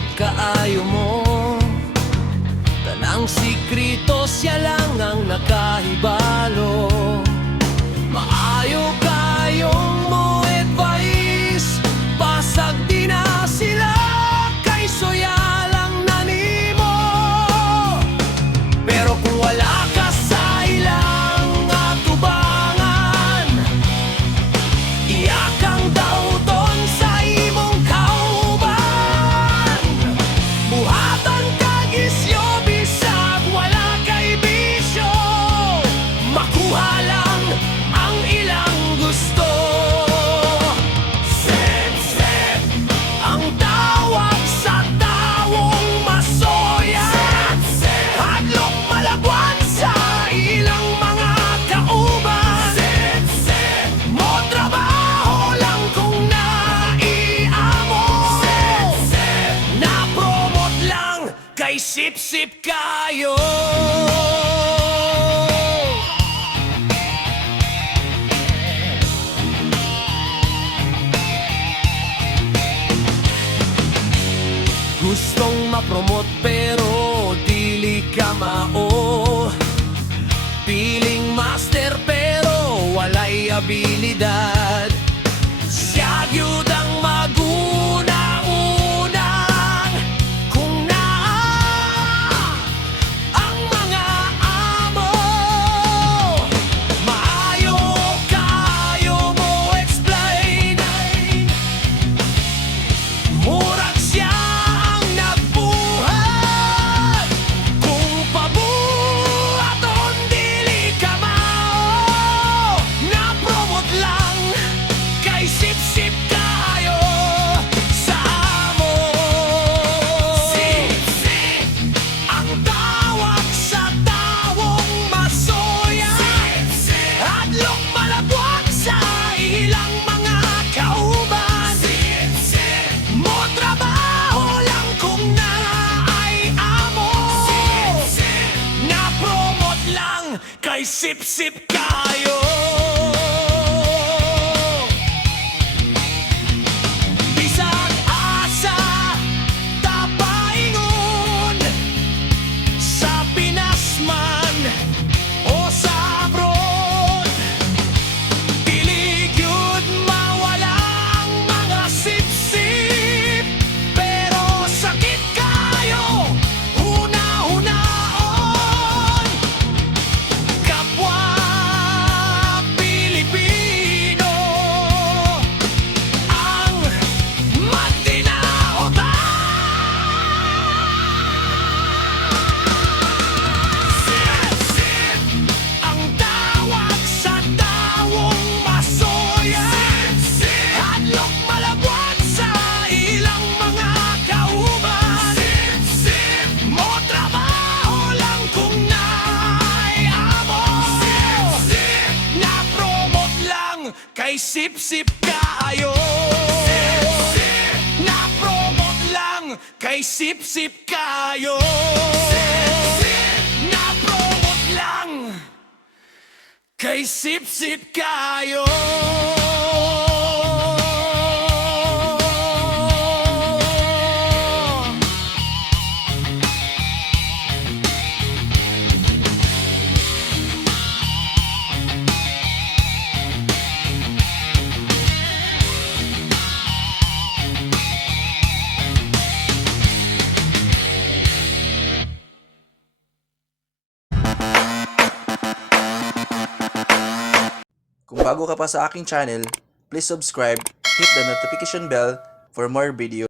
Hangtod kaayo mo, tanang sikrito siya lang ang nakahibalo. Maayo kayong mo advice, pasag di na sila kay soya lang nanimo. Pero kung wala ka sa ilang atubangan, iyakang dauton sa imong kauban. Buhatan kag isyo bisag wala kay bisyo, makuha lang ang ilang gusto. Set, ang tawag sa tawong masoya. Hadlok malagwan sa ilang mga kauban. Mo trabaho lang kung naiamo. Na-promote lang kay sip-sip kayo. Gustong ma-promote pero dili ka mao. Piling master pero walay abilidad. Siya gyud ang maguna-unang kung naa ang mga amo. Maayo kayo mo explain, murag siya ang nagbuhat. Kung pabuhaton dili ka mao, na-promote lang kay sip-sip kayo sa amo. Sip-sip ang tawag sa tawong masoya. Hadlok malagwan sa ilang mga kauban. Mo trabaho lang kung naay amo. Na-promote lang kay sip-sip kayo. Bisag asa tapaingon, sa Pinas man o sa abroad, dili gyud mawala ang mga sip-sip. Pero sakit kayo huna-hunaon. Kapwa Pilipino ang matinaotan. Sip-sip ang tawag sa tawong masoya. Hadlok malagwan sa ilang mga kauban. Mo trabaho lang kung naay amo. Na-promote lang kay sip-sip kayo. Na-promote lang kay sip-sip kayo. Na-promote lang kay sip-sip kayo. Kung bago ka pa sa aking channel, please subscribe, hit the notification bell for more videos.